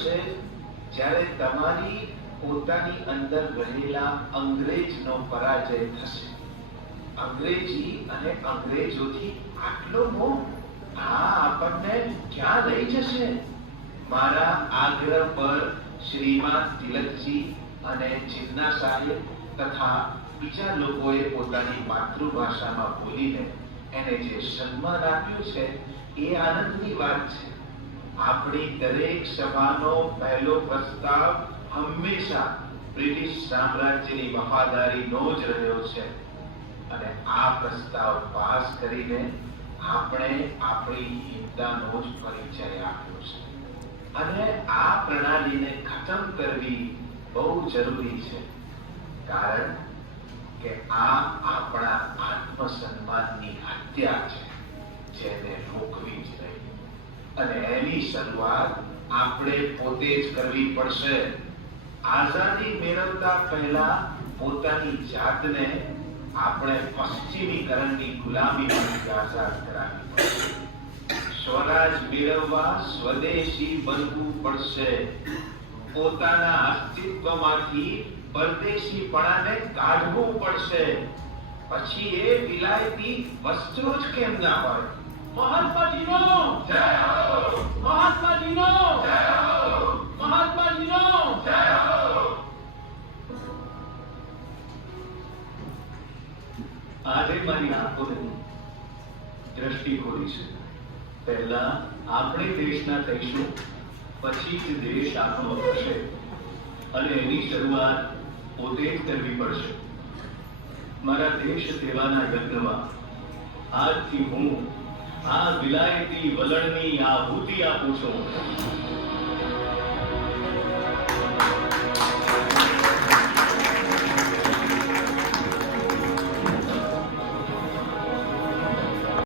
થશે જ્યારે તમારી પોતાની અંદર રહેલા અંગ્રેજનો પરાજય થશે. અંગ્રેજી અને અંગ્રેજોથી આટલો મોહ આ આપણને ક્યાં લઈ જશે? મારા આગ્રહ પર શ્રીમાન તિલકજી અને જીન્ના સાહેબ તથા બીજા લોકોએ પોતાની માતૃભાષામાં બોલીને એને જે સન્માન આપ્યું છે એ આનંદની વાત છે. આપણી દરેક સભાનો પહેલો પ્રસ્તાવ હંમેશા બ્રિટિશ સામ્રાજ્યની વફાદારીનો જ રહ્યો છે અને આ પ્રસ્તાવ પાસ કરીને આપણે આપણી હિંદાનો જ પરિચય આપ્યો છે અને આ પ્રણાલીને ખતમ કરવી બહુ જરૂરી છે, કારણ કે આ આપણા આત્મસન્માનની હત્યા છે જેને રોકવી જ નહીં અને એની શરૂઆત આપણે પોતે જ કરવી પડશે. આઝાદી મેળવતા પહેલા પોતાની જાતને આપણે પશ્ચિમીકરણની ગુલામીમાંથી આઝાદ કરાવવી પડશે. સ્વરાજ મેળવવા સ્વદેશી બનવું પડશે. પોતાના અસ્તિત્વમાંથી પરદેશીપણાને કાઢવું પડશે. પછી એ વિલાયતી વસ્ત્રો જ કેમ ના હોય. મહાત્માજીનો જય હો! મહાત્માજીનો જય હો! મહાત્માજીનો જય હો! આજે મારી આંખો નહીં, દ્રષ્ટિ ખોલી છે. પહેલા આપણે દેશના થઈશું, પછી જ દેશ આપણો થશે અને એની શરૂઆત પોતે જ કરવી પડશે. મારા દેશ સેવાના યજ્ઞમાં આજથી હું આ વિલાયતી વલણની આહુતિ આપું છું.